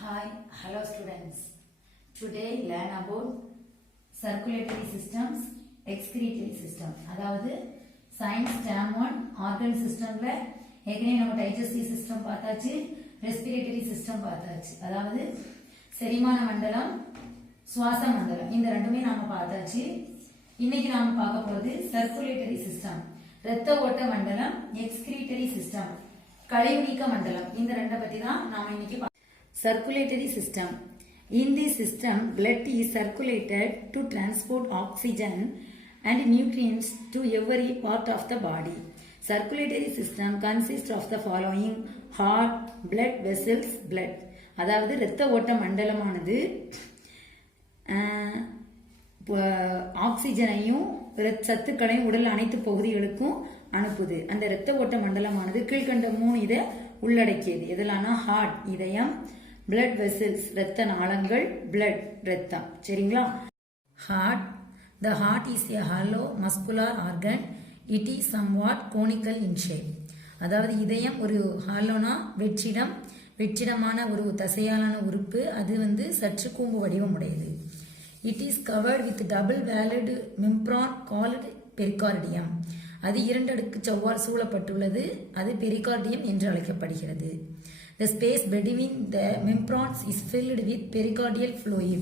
Hi, hello students. Today learn about circulatory systems, excretory system. அதாவது science term 1 organ systemல ஏற்கனவே நம்ம digestive system பார்த்தாச்சு, respiratory system பார்த்தாச்சு. அதாவது செரிமான மண்டலம், சுவாச மண்டலம் இந்த ரெண்டுமே நாம பார்த்தாச்சு. இன்னைக்கு நாம பார்க்க போறது circulatory system, இரத்த ஓட்ட மண்டலம், excretory system, கழிவு நீக்க மண்டலம் இந்த ரெண்டை பத்தி தான் நாம இன்னைக்கு Circulatory system. In this system, blood is circulated to transport oxygen and nutrients to every part of the body. Circulatory system consists of the following: heart, blood vessels, blood. அதாவது இரத்த ஓட்ட மண்டலமானது ஆக்சிஜனையும் சத்துக்களையும் உடல் அனைத்து பகுதிகளுக்கும் அனுப்புது. அந்த இரத்த ஓட்ட மண்டலமானது கீழ்கண்ட 3 இதை உள்ளடக்கியது. எதெல்லாம்? ஹார்ட் இதயம், blood vessels இரத்த நாளங்கள், blood இரத்தம். சரிங்களா? heart, the heart is a hollow muscular organ. It is somewhat conical in shape. அதாவது இதயம் ஒரு ஹாலோனா வெற்றிடமான ஒரு தசையாலான உறுப்பு. அது சற்று கூம்பு வடிவம் உடையது. It is covered with double walled membrane called pericardium. அது 2 அடுக்கு செவ்வால் சூழப்பட்டுள்ளது. அது பெரிகார்டியம் என்று அழைக்கப்படுகிறது. The space between the membranes is filled with pericardial fluid.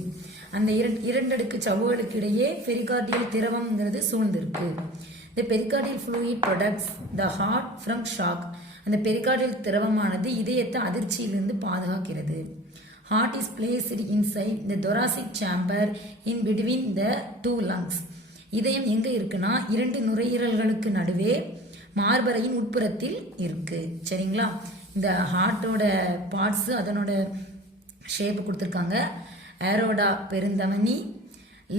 அந்த 2 அடுக்கு சவ்வுகளுக்கு இடையே பெரிகார்டியல் திரவம்ங்கிறது சூழ்ந்திருக்கு. The pericardial fluid protects the heart from shock. அந்த பெரிகார்டியல் திரவமானது இதயத்தை அதிர்ச்சியிலிருந்து பாதுகாக்கிறது. Heart is placed inside the thoracic chamber in between the 2 lungs. இதயம் எங்க இருக்குன்னா 2 நுரையீரல்களுக்கு நடுவே மார்பறையின் உட்புறத்தில் இருக்கு. சரிங்களா? இந்த ஹார்ட்டோட பார்ட்ஸ் அதனோட ஷேப் கொடுத்துருக்காங்க. ஏரோடா பெருந்தமனி,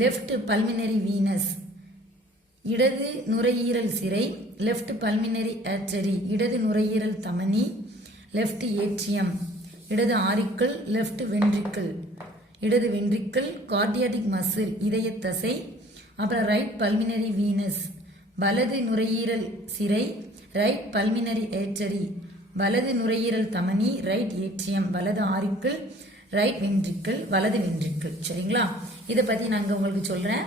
லெஃப்ட் பல்மினரி வீனஸ் இடது நுரையீரல் சிரை, லெஃப்ட் பல்மினரி ஆர்டரி இடது நுரையீரல் தமனி, லெஃப்ட் ஏட்ரியம் இடது ஆரிக்கிள், லெஃப்ட் வென்ட்ரிக்கிள் இடது வென்ட்ரிக்கிள், கார்டியாட்டிக் மசில் இதய தசை, அப்புறம் ரைட் பல்மினரி வீனஸ் வலது நுரையீரல் சிரை, ரைட் பல்மினரி ஏர்டரி வலது நுரையீரல் தமனி, ரைட் ஏட்ரியம் வலது ஆரிக்கிள், ரைட் வென்ட்ரிக்கிள் வலது வென்ட்ரிக்கிள். சரிங்களா? இதை பத்தி நாங்க உங்களுக்கு சொல்றேன்.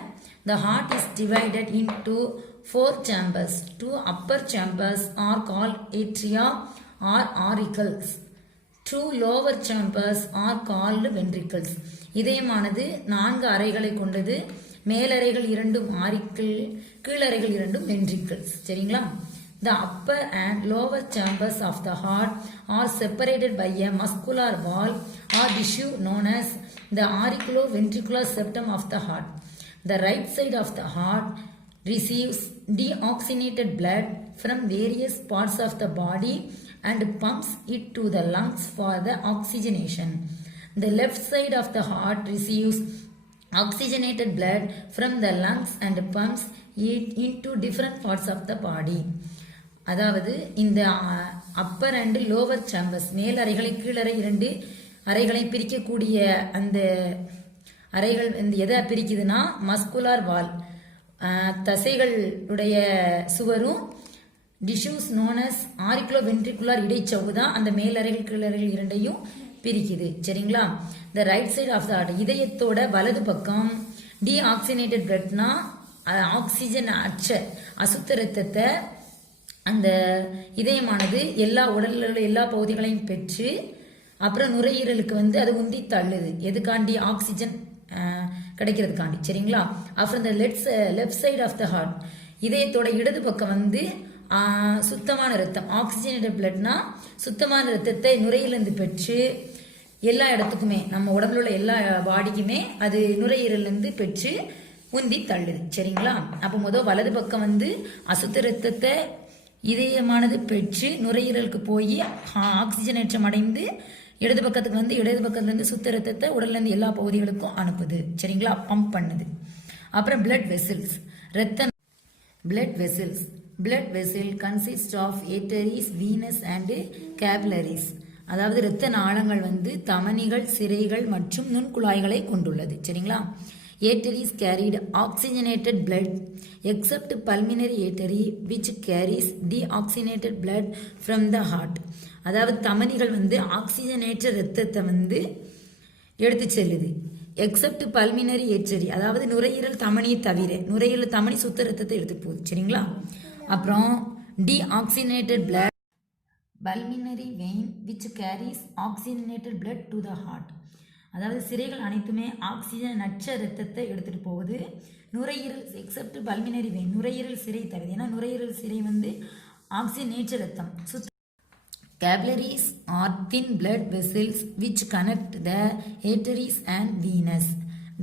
The heart is divided into 4 chambers. 2 upper chambers are called atria or auricles. 2 lower chambers are called ventricles. இதயமானது 4 அறைகளை கொண்டது. மேலறைகள் 2 ஆரிக்கிள், கீழறைகள் 2 வென்ட்ரிக்கிள்ஸ். சரிங்களா? The upper and lower chambers of the heart are separated by a muscular wall or tissue known as the auriculoventricular septum of the heart. The right side of the heart receives deoxygenated blood from various parts of the body and pumps it to the lungs for the oxygenation. The left side of the heart receives oxygenated blood from the lungs and pumps it into different parts of the body. அதாவது இந்த upper and lower chambers மேல் அறைகளை கீழறை 2 அறைகளை பிரிக்கக்கூடிய அந்த அறைகள் எதை பிரிக்குதுன்னா மஸ்குலார் வால் தசைகளுடைய சுவரும் டிஷ்யூஸ் நோனஸ் ஆரிக்குலோ வென்ட்ரிகுலர் இடைச்சவ்வு தான் அந்த மேலறைகள் கீழறைகள் 2ஐயும் பிரிக்குது. சரிங்களா? The right side of the heart இதயத்தோட வலது பக்கம் டீஆக்சிஜனேட்டட் பிளட்னா ஆக்சிஜன் அற்ற அசுத்த ரத்தத்தை அந்த இதயமானது எல்லா உடலில் உள்ள எல்லா பகுதிகளையும் பெற்று அப்புறம் நுரையீரலுக்கு அது உந்தி தள்ளுது. எதுக்காண்டி? ஆக்சிஜன் கிடைக்கிறதுக்காண்டி. சரிங்களா? அப்புறம் இந்த left side of the heart இதயத்தோட இடது பக்கம் சுத்தமான ரத்தம் ஆக்சிஜனேட்டட் பிளட்னா சுத்தமான ரத்தத்தை நுரையீரலிருந்து பெற்று எல்லா இடத்துக்குமே நம்ம உடம்புல உள்ள எல்லா பாடிக்குமே அது நுரையீரலிருந்து பெற்று உந்தி தள்ளுது. சரிங்களா? அப்போ வலது பக்கம் அசுத்த ரத்தத்தை இதயமானது பெற்று நுரையீரலுக்கு போய் ஆக்சிஜனேற்றம் அடைந்து இடது பக்கத்துக்கு இடது பக்கத்துலேருந்து சுத்த ரத்தத்தை உடல்ல இருந்து எல்லா பகுதிகளுக்கும் அனுப்புது. சரிங்களா? பம்ப் பண்ணுது. அப்புறம் பிளட் வெசல்ஸ் ரத்தம். Blood vessel consist of arteries, veins and capillaries. அதாவது இரத்த நாளங்கள் தமனிகள், சிரைகள் மற்றும் நுண்குழாய்களை கொண்டுள்ளது. சரிங்களா? Arteries carried oxygenated blood except pulmonary artery which carries deoxygenated blood from the heart. அதாவது தமனிகள் வந்து ஆக்சிஜனேற்ற இரத்தத்தை வந்து எடுத்து செல்லுது. எக்ஸப்ட் பல்மினரி ஏற்றரி, அதாவது நுரையீரல் தமனியை தவிர, நுரையீரல் தமனி சுத்த ரத்தத்தை எடுத்துட்டு போகுது. சரிங்களா? அப்புறம் deoxygenated blood pulmonary vein which carries oxygenated blood to the heart. அதாவது சிரைகள் அனைத்துமே ஆக்சிஜன் நச்ச ரத்தத்தை எடுத்துட்டு போகுது. நுரையீரல் எக்ஸப்ட் பல்மினரி வெயின், நுரையீரல் சிரை தவிர, ஏன்னா நுரையீரல் சிரை வந்து ஆக்சிஜனேற்ற ரத்தம் சுத்த. Capillaries are thin blood vessels which connect the arteries and veins.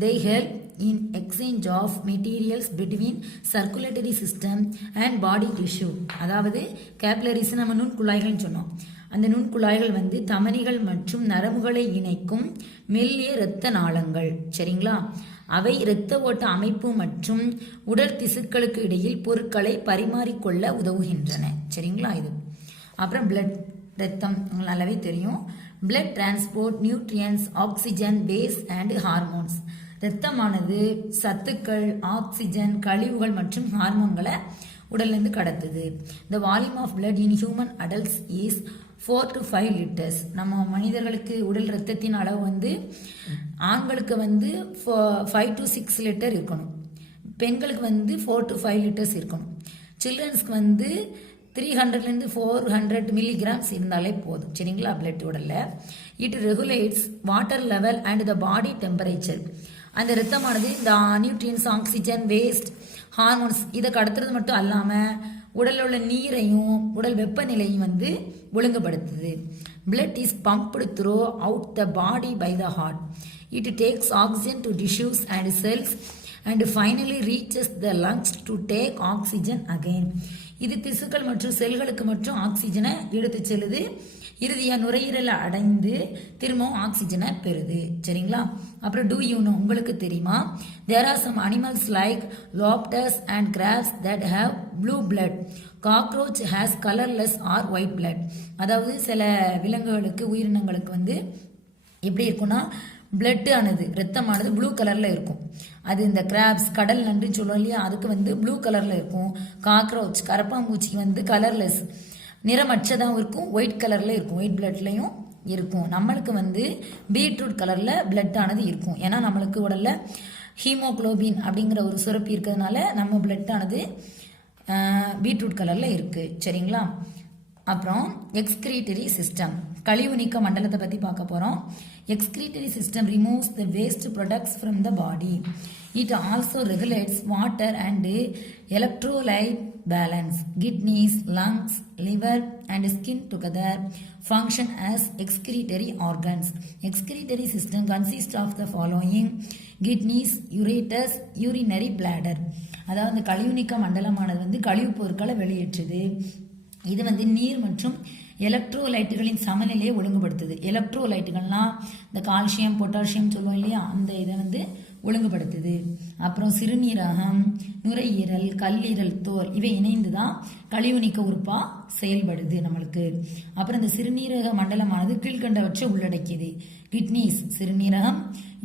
They help in exchange of materials between circulatory system and body tissue. அதாவது capillaries நம்ம நுண்குழாய்கள் சொன்னோம். அந்த நுண்குழாய்கள் வந்து தமனிகள் மற்றும் நரம்புகளை இணைக்கும் மெல்லிய இரத்த நாளங்கள். சரிங்களா? அவை இரத்த ஓட்ட அமைப்பு மற்றும் உடல் திசுக்களுக்கு இடையில் பொருட்களை பரிமாறிக்கொள்ள உதவுகின்றன. சரிங்களா? இது அப்புறம் பிளட், ரத்தம் உங்களுக்கு நல்லாவே தெரியும். பிளட் டிரான்ஸ்போர்ட் நியூட்ரியன்ஸ், ஆக்சிஜன், பேஸ் அண்ட் ஹார்மோன்ஸ். இரத்தமானது சத்துக்கள், ஆக்சிஜன், கழிவுகள் மற்றும் ஹார்மோன்களை உடல்லேருந்து கடத்துது. The volume of blood in human adults is 4 to 5 liters. நம்ம மனிதர்களுக்கு உடல் ரத்தத்தின் அளவு வந்து ஆண்களுக்கு வந்து 5 to 6 லிட்டர் இருக்கணும், பெண்களுக்கு வந்து 4 to 5 liters இருக்கணும். சில்ட்ரன்ஸ்க்கு வந்து 300 to 400 மில்லிகிராம்ஸ் இருந்தாலே போதும். சரிங்களா? பிளட் உடல்ல it regulates water level and the body temperature. அந்த ரத்தமானது இந்த நியூட்ரியன்ஸ், ஆக்சிஜன், வேஸ்ட், ஹார்மோன்ஸ் இதை கடத்துறது மட்டும் அல்லாமல் உடலில் உள்ள நீரையும் உடல் வெப்பநிலையும் வந்து ஒழுங்குபடுத்துது. Blood is pumped throughout the body by the heart. It takes oxygen to tissues and cells and finally reaches the lungs to take oxygen again. இது திசுக்கள் மற்றும் செல்களுக்கு மற்றும் ஆக்சிஜனை எடுத்து செல்லுது. இறுதியா நுரையீரலை அடைந்து திரும்பவும் ஆக்சிஜனை பெறுது. சரிங்களா? அப்புறம் டூ யூ நோ, உங்களுக்கு தெரியுமா? There are some animals like lobsters and crabs that have blue blood. Cockroach has colourless or white blood. அதாவது சில விலங்குகளுக்கு, உயிரினங்களுக்கு வந்து எப்படி இருக்குன்னா பிளட் ஆனது, ரத்தமானது ப்ளூ கலர்ல இருக்கும். அது இந்த கிராப்ஸ், கடல் நன்று சொல்லுவோம் இல்லையா, அதுக்கு வந்து ப்ளூ கலர்ல இருக்கும். காக்ரோச், கரப்பாம்பூச்சிக்கு வந்து கலர்லெஸ், நிறமற்றதாகவும் இருக்கும், ஒயிட் கலர்ல இருக்கும், ஒயிட் பிளட்லையும் இருக்கும். நம்மளுக்கு வந்து பீட்ரூட் கலர்ல பிளட் ஆனது இருக்கும். ஏன்னா நம்மளுக்கு உடல்ல ஹீமோகுளோபின் அப்படிங்கிற ஒரு சுரப்பி இருக்கிறதுனால நம்ம பிளட் ஆனது பீட்ரூட் கலர்ல இருக்கு. சரிங்களா? அப்புறம் எக்ஸ்கிரீட்டரி சிஸ்டம், கழிவு நீக்க மண்டலத்தை பற்றி பார்க்க போகிறோம். Excretory system removes the waste products from the body. It also regulates water and electrolyte balance. Kidneys, lungs, liver and skin together function as excretory organs. Excretory system consists of the following: kidneys, ureters, urinary bladder. அதாவது இந்த கழிவு நீக்க மண்டலமானது வந்து கழிவுப் பொருட்களை வெளியேற்றுது. இது வந்து நீர் மற்றும் எலக்ட்ரோலைட்டுகளின் சமநிலையை ஒழுங்குபடுத்துது. எலக்ட்ரோலைட்டுகள்லாம் இந்த கால்சியம், பொட்டாசியம் சொல்லுவோம் இல்லையா, அந்த இதை வந்து ஒழுங்குபடுத்துது. அப்புறம் சிறுநீரகம், நுரையீரல், கல்லீரல், தோல் இவை இணைந்து தான் கழிவு நீக்க உறுப்பா செயல்படுது நம்மளுக்கு. அப்புறம் இந்த சிறுநீரக மண்டலமானது கீழ்கண்டவற்றை உள்ளடக்கியது: கிட்னிஸ் சிறுநீரகம்,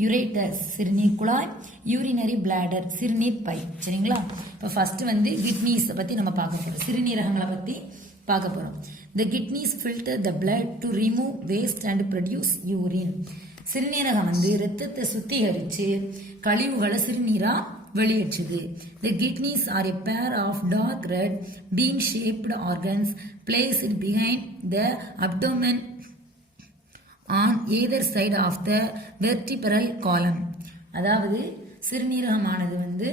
யுரேட்டஸ் சிறுநீர் குழாய், யூரினரி பிளாடர் சிறுநீர் பை. சரிங்களா? இப்போ ஃபர்ஸ்ட் வந்து கிட்னிஸ் பற்றி நம்ம பார்க்க போகிறோம், சிறுநீரகங்களை பற்றி பார்க்க போகிறோம். The kidneys filter the blood to remove waste and produce urine. சிறுநீரகம் வந்து இரத்தத்தை சுத்திகரித்து கழிவுகளை சிறுநீரா வெளியேற்றுது. The kidneys are a pair of dark red bean-shaped organs placed behind the abdomen on either side of the vertebral column. அதாவது சிறுநீரகமானது வந்து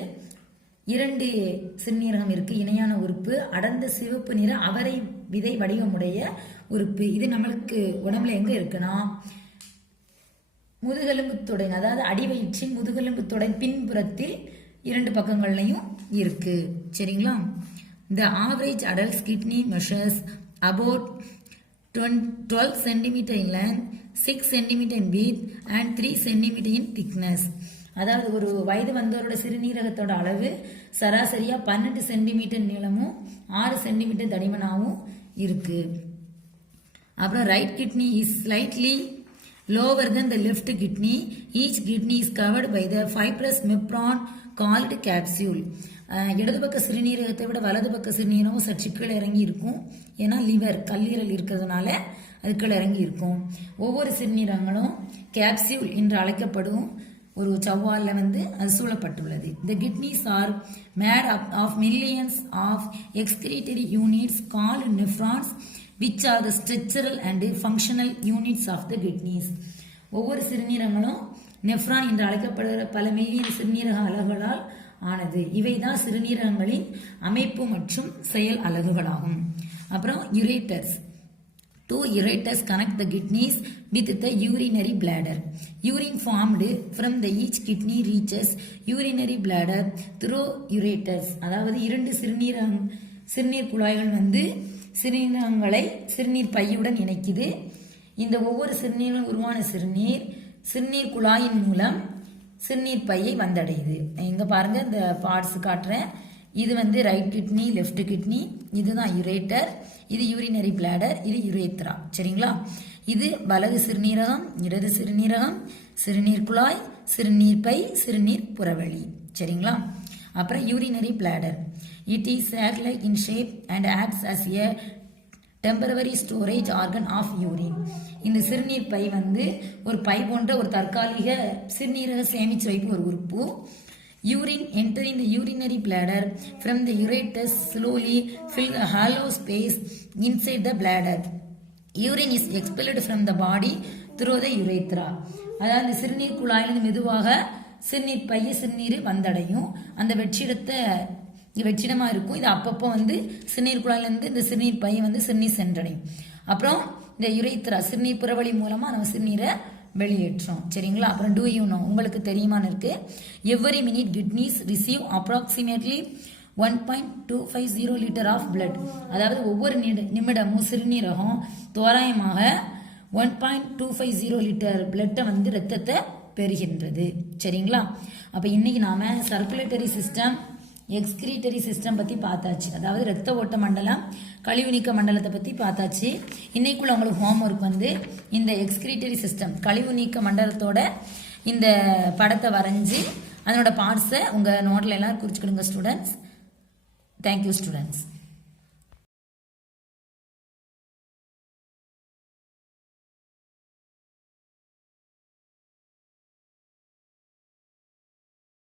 2 சிறுநீரகம் இருக்கு, இணையான உறுப்பு, அடர்ந்த சிவப்பு நிற அவரை விதை வடிவமுடைய உறுப்பு. இது நம்மளுக்கு உடம்புல எங்க இருக்குன்னா முதுகெலும்பு தொடை, அதாவது அடிவயிற்றின் முதுகெலும்பு தொடை பின்புறத்தில் 2 பக்கங்கள்லையும் இருக்கு. சரிங்களா? The average adult kidney measures about 12 cm in length, 6 cm in width and 3 cm in thickness. அதாவது ஒரு வயது வந்தவரோட சிறுநீரகத்தோட அளவு சராசரியா 12 சென்டிமீட்டர் நீளமும் 6 சென்டிமீட்டர் தடிமனாகவும் இருக்கு. அப்புறம் right kidney is slightly lower than the left kidney. Each kidney is covered by the fibrous membrane called capsule. இடது பக்க சிறுநீரகத்தை விட வலது பக்க சிறுநீரகம் சற்று கீழே இறங்கி இருக்கும். ஏன்னா லிவர் கல்லீரல் இருக்கிறதுனால அது கீழே இறங்கி இருக்கும். ஒவ்வொரு சிறுநீரகங்களும் கேப்சியூல் என்று அழைக்கப்படும் ஒரு சவ்வால அது சூழப்பட்டுள்ளது. The kidneys are made up of millions of excretory units called nephrons, which are the structural and functional units of the kidneys. ஒவ்வொரு சிறுநீரகங்களும் நெஃப்ரான் என்று அழைக்கப்படுகிற பல மில்லியன் சிறுநீரக அலகுகளால் ஆனது. இவைதான் சிறுநீரகங்களின் அமைப்பு மற்றும் செயல் அலகுகளாகும். அப்புறம் யுரேட்டர்ஸ். Two ureters connect the kidneys with the urinary bladder. Urine formed from the each kidney reaches urinary bladder through ureters. அதாவது இரண்டு சிறுநீர் குழாய்கள் சிறுநீரகங்களை சிறுநீர் பையுடன் இணைக்குது. இந்த ஒவ்வொரு சிறுநீரும் உருவான சிறுநீர் குழாயின் மூலம் சிறுநீர் பையை வந்தடையுது. இங்க பாருங்க இந்த பார்ட்ஸ் காட்டுறேன். இது ரைட் கிட்னி, லெஃப்ட் கிட்னி, இதுதான் யுரேட்டர், இது யூரினரி பிளாடர், இது யுரேத்ரா. சரிங்களா? இது வலது சிறுநீரகம், இடது சிறுநீரகம், சிறுநீர் குழாய், சிறுநீர் பை, சிறுநீர் புறவழி. சரிங்களா? அப்புறம் urinary bladder. It is sac-like in shape and acts as a temporary storage organ of urine. இந்த சிறுநீர் பை ஒரு பை போன்ற ஒரு தற்காலிக சிறுநீரக சேமிச்சு வைப்பு ஒரு உறுப்பு. Urine entering the urinary bladder from the ureters slowly fill the hollow space inside the bladder. Urine is expelled from the body through the urethra. அதாவது சிறுநீர் குழாயிலிருந்து மெதுவாக சிறுநீர் பைய சிறுநீர் வந்தடையும். அந்த வெற்றிடமா இருக்கும். இது அப்பப்போ சிறுநீர் குழாயிலிருந்து இந்த சிறுநீர் பைய சிறுநீர் சென்றடையும். அப்புறம் இந்த யுரேத்ரா சிறுநீர் புறவழி மூலமா நம்ம சிறுநீரை வெளியேற்றோம். சரிங்களா? அப்புறம் டூ யூ நோ, உங்களுக்கு தெரியுமான்னு இருக்கு. Every minute kidneys receive approximately 1.250 litre of blood. அதாவது ஒவ்வொரு நிமிடமும் சிறுநீரகம் தோராயமாக 1.250 லிட்டர் பிளட்டை ரத்தத்தை பெறுகின்றது. சரிங்களா? அப்ப இன்னைக்கு நாம சர்க்குலேட்டரி சிஸ்டம், எக்ஸ்கிரீட்டரி சிஸ்டம் பத்தி பார்த்தாச்சு. அதாவது ரத்த ஓட்ட மண்டலம், கழிவு நீக்க மண்டலத்தை பத்தி பார்த்தாச்சு. இன்னைக்குள்ள உங்களுக்கு ஹோம்ஒர்க் இந்த எக்ஸ்கிரீட்டரி சிஸ்டம், கழிவு நீக்க மண்டலத்தோட இந்த படத்தை வரைஞ்சி அதனோட பார்ட்ஸை உங்க நோட்ல எல்லாம் குறிச்சுக்கிடுங்க ஸ்டூடெண்ட்ஸ். Thank you students.